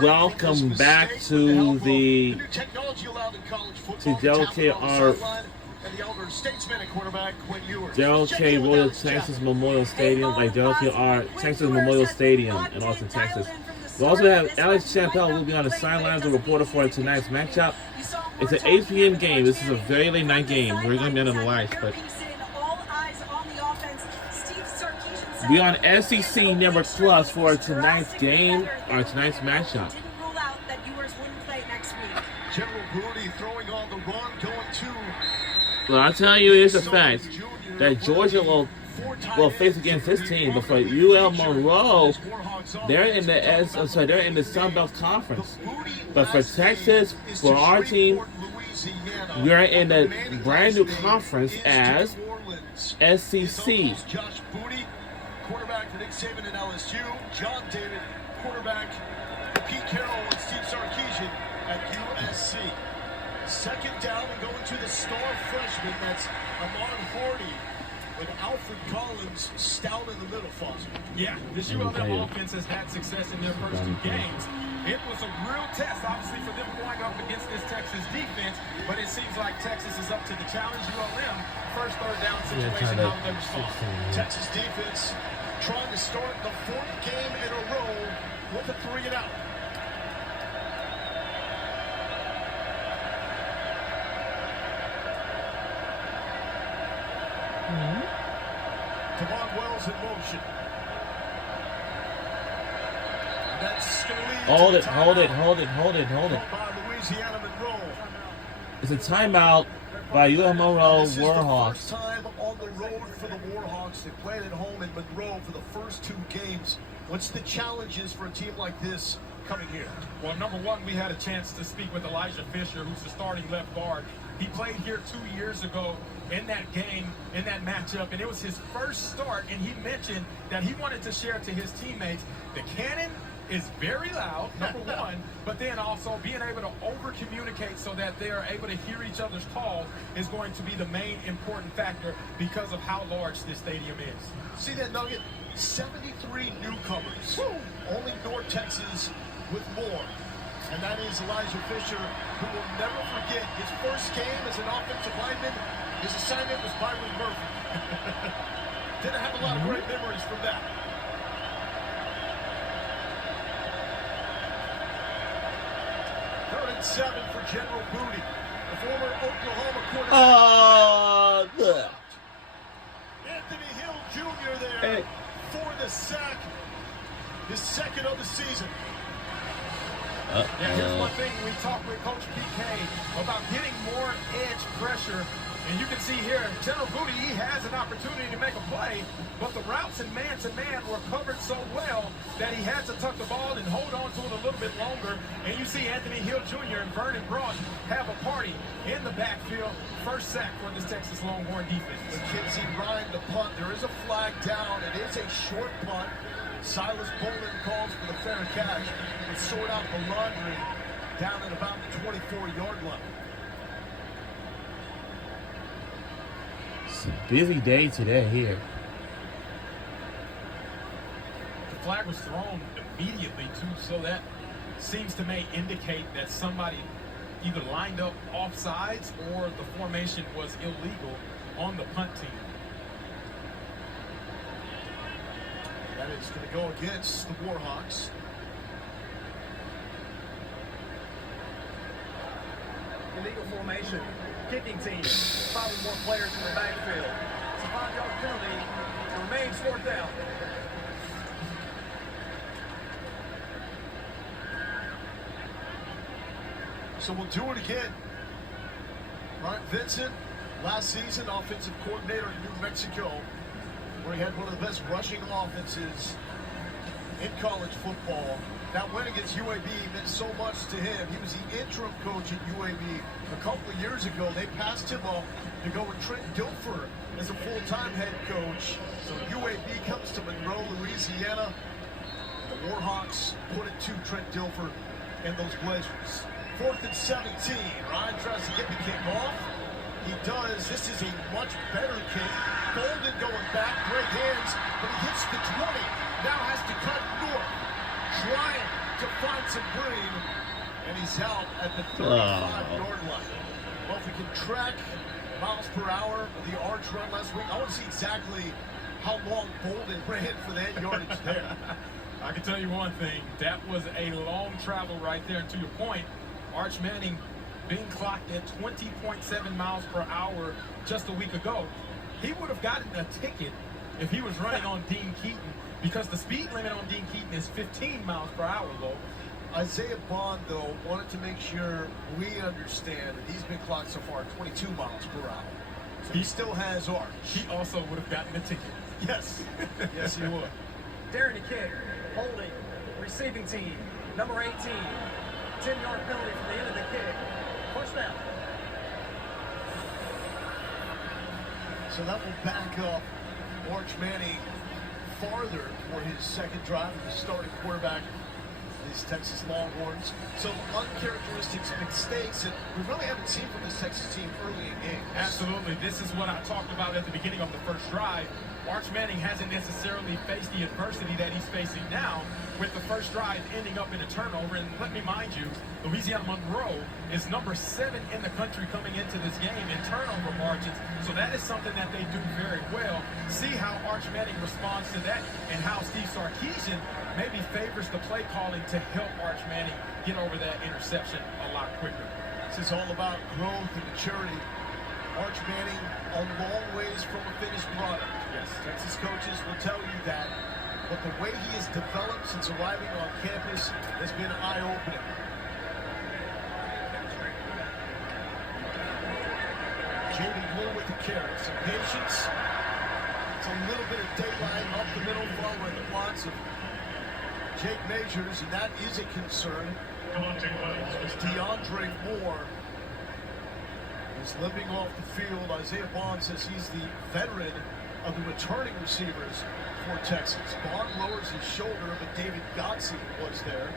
Welcome back to the Del K. Royal Texas Memorial Stadium, like Del K. Texas Memorial Stadium in Austin, Texas. We also have Alex Chappell, who will be on the sidelines, the reporter for tonight's matchup. It's an 8 p.m. game. This is a very late night game. We're going to be under the lights, but we on SEC Network Plus for tonight's game, or tonight's matchup. Well, I'll tell you, it's a fact that Georgia will face against this team, but for UL Monroe, they're in the Sun Belt Conference. But for Texas, for our team, we're in a brand new conference as SEC. Quarterback for Nick Saban and LSU, John David, quarterback Pete Carroll and Steve Sarkisian at USC. Second down and going to the star freshman, that's Ahmad Hardy, with Alfred Collins stout in the middle, Foster. Yeah, this ULM offense has had success in their first two games. It was a real test, obviously, for them going up against this Texas defense, but it seems like Texas is up to the challenge. ULM, first third down situation, how they respond. Texas defense trying to start the fourth game in a row with a 3-and-out. Devon Wells in motion. That's Hold it. It's a timeout by UL Monroe Warhawks. First time on the road for the Warhawks. They played at home in Monroe for the first two games. What's the challenges for a team like this coming here? Well, number one, we had a chance to speak with Elijah Fisher, who's the starting left guard. He played here 2 years ago in that game, in that matchup, and it was his first start, and he mentioned that he wanted to share to his teammates the cannon is very loud, number one, but then also being able to over-communicate so that they are able to hear each other's calls is going to be the main important factor because of how large this stadium is. See that nugget? 73 newcomers. Woo! Only North Texas with more. And that is Elijah Fisher, who will never forget his first game as an offensive lineman. His assignment was Byron Murphy. Didn't have a lot of great memories from that. Third and 7 for General Booty, the former Oklahoma quarterback. Anthony Hill Jr. there for the sack, his second of the season. Yeah, here's one thing we talked with Coach PK about getting more edge pressure. And you can see here, General Booty, he has an opportunity to make a play, but the routes in man-to-man were covered so well that he had to tuck the ball and hold on to it a little bit longer. And you see Anthony Hill Jr. and Vernon Broughton have a party in the backfield. First sack for this Texas Longhorn defense. McKenzie Ryan the punt. There is a flag down. It is a short punt. Silas Bolden calls for the fair catch and sort out the laundry down at about the 24-yard line. It's a busy day today here. The flag was thrown immediately, too, so that seems to may indicate that somebody either lined up off sides or the formation was illegal on the punt team. That is going to go against the Warhawks. Illegal formation. Kicking team. 5 or more players in the backfield. It's a 5-yard penalty. It remains fourth down. So we'll do it again. Brian Vincent, last season, offensive coordinator in New Mexico, where he had one of the best rushing offenses in college football. That win against UAB meant so much to him. He was the interim coach at UAB a couple of years ago. They passed him up to go with Trent Dilfer as a full-time head coach. So UAB comes to Monroe, Louisiana. The Warhawks put it to Trent Dilfer and those Blazers. 4th and 17. Ryan tries to get the kick off. He does. This is a much better kick. Bolden going back, great hands, but he hits the 20. Now has to cut north. Trying to find some green, and he's out at the 35-yard line. Well, if we can track miles per hour, the arch run last week, I want to see exactly how long Bolden ran for that yardage there. I can tell you one thing. That was a long travel right there. And to your point, Arch Manning being clocked at 20.7 miles per hour just a week ago. He would have gotten a ticket if he was running on Dean Keaton, because the speed limit on Dean Keaton is 15 miles per hour, though. Isaiah Bond, though, wanted to make sure we understand that he's been clocked so far 22 miles per hour. So he still has arch. He also would have gotten a ticket. Yes. Yes, he would. Daring to kick, holding, receiving team, number 18. 10-yard penalty from the end of the kick. First down. So that will back up Arch Manning farther for his second drive as the starting quarterback of these Texas Longhorns. So uncharacteristic mistakes that we really haven't seen from this Texas team early in games. Absolutely. This is what I talked about at the beginning of the first drive. Arch Manning hasn't necessarily faced the adversity that he's facing now, with the first drive ending up in a turnover. And let me mind you, Louisiana Monroe is number 7 in the country coming into this game in turnover margins. So that is something that they do very well. See how Arch Manning responds to that, and how Steve Sarkisian maybe favors the play calling to help Arch Manning get over that interception a lot quicker. This is all about growth and maturity. Arch Manning a long ways from a finished product. Yes. Texas coaches will tell you that. But the way he has developed since arriving on campus has been eye-opening. Jaden Blue with the carry. Some patience. It's a little bit of daylight up the middle, following the blocks of Jake Majors, and that is a concern. As DeAndre Moore is limping off the field. Isaiah Bond says he's the veteran of the returning receivers for Texas. Bond lowers his shoulder, but David Godsey was there.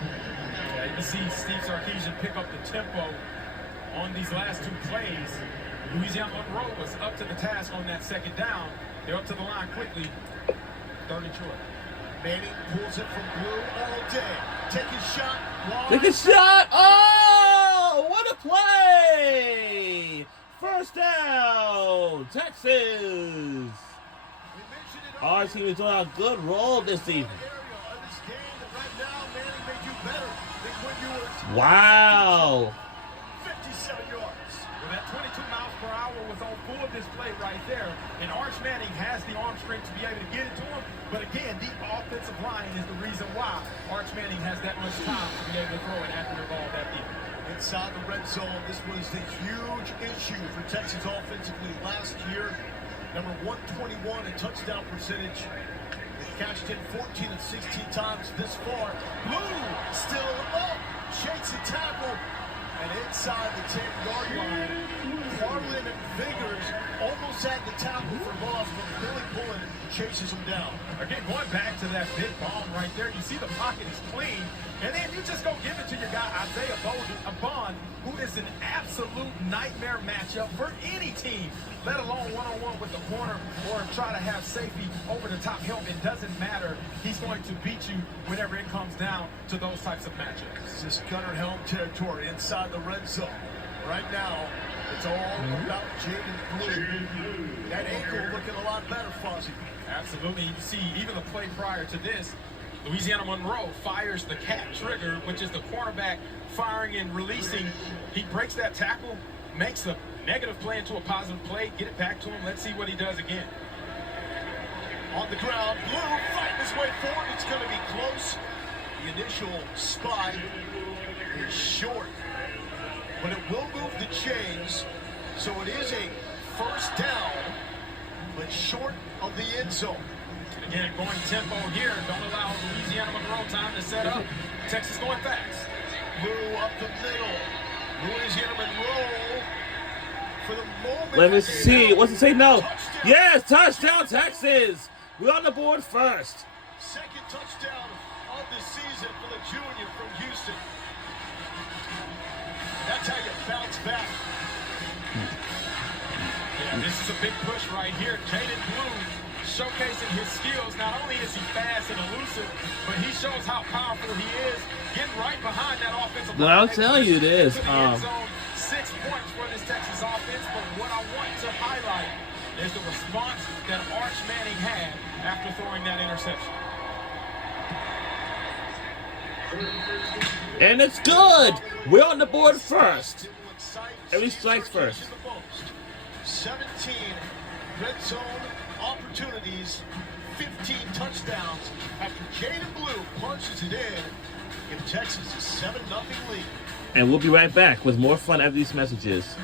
Yeah, you can see Steve Sarkisian pick up the tempo on these last 2 plays. Louisiana Monroe was up to the task on that second down. They're up to the line quickly. 3rd and short. Manning pulls it from Blue all day. Take his shot. Wide. Take a shot. Oh, what a play! First down, Texas. Our team is on a good roll this season. Wow. 57 yards. Well, that 22 miles per hour was on full display right there. And Arch Manning has the arm strength to be able to get it to him. But again, the offensive line is the reason why Arch Manning has that much time to be able to throw an accurate ball that deep. Inside the red zone, this was the huge issue for Texas offensively last year. Number 121 in touchdown percentage. They cashed in 14 of 16 times this far. Blue still up, shakes a tackle, and inside the 10-yard line, Harlan and Vigors almost had the tackle for loss, but Billy Pullen chases him down. Again, going back to that big bomb right there, you see the pocket is clean, and then you just go give it to your guy, Isaiah Bond, who is an absolute nightmare matchup for any team, let alone one-on-one with the corner or try to have safety over the top help. It doesn't matter. He's going to beat you whenever it comes down to those types of matchups. This is Gunnar Helm territory inside the red zone. Right now, it's all about Jaden Blue. That ankle looking a lot better, Fozzie. Absolutely. You see, even the play prior to this, Louisiana Monroe fires the cat trigger, which is the cornerback firing and releasing. He breaks that tackle, makes a negative play into a positive play, get it back to him. Let's see what he does again. On the ground, Blue fighting his way forward. It's going to be close. The initial spot is short, but it will move the chains. So it is a first down, but short of the end zone. Again, going tempo here. Don't allow Louisiana Monroe time to set up. Texas going fast. Blue up the middle. Louisiana Monroe for the moment. Let me see. What's it say? No. Yes, touchdown, Texas. We're on the board first. Second touchdown of the season for the junior from Houston. That's how you bounce back. Yeah, this is a big push right here. Jaden Blue showcasing his skills. Not only is he fast and elusive, but he shows how powerful he is. Getting right behind that offensive But line. I'll tell you this. 6 points for this Texas offense. But what I want to highlight is the response that Arch Manning had after throwing that interception. And it's good. We're on the board first. Every strikes first. 17 red zone opportunities, 15 touchdowns after Jaden Blue punches it in. Give Texas a 7-0 lead. And we'll be right back with more fun after these messages.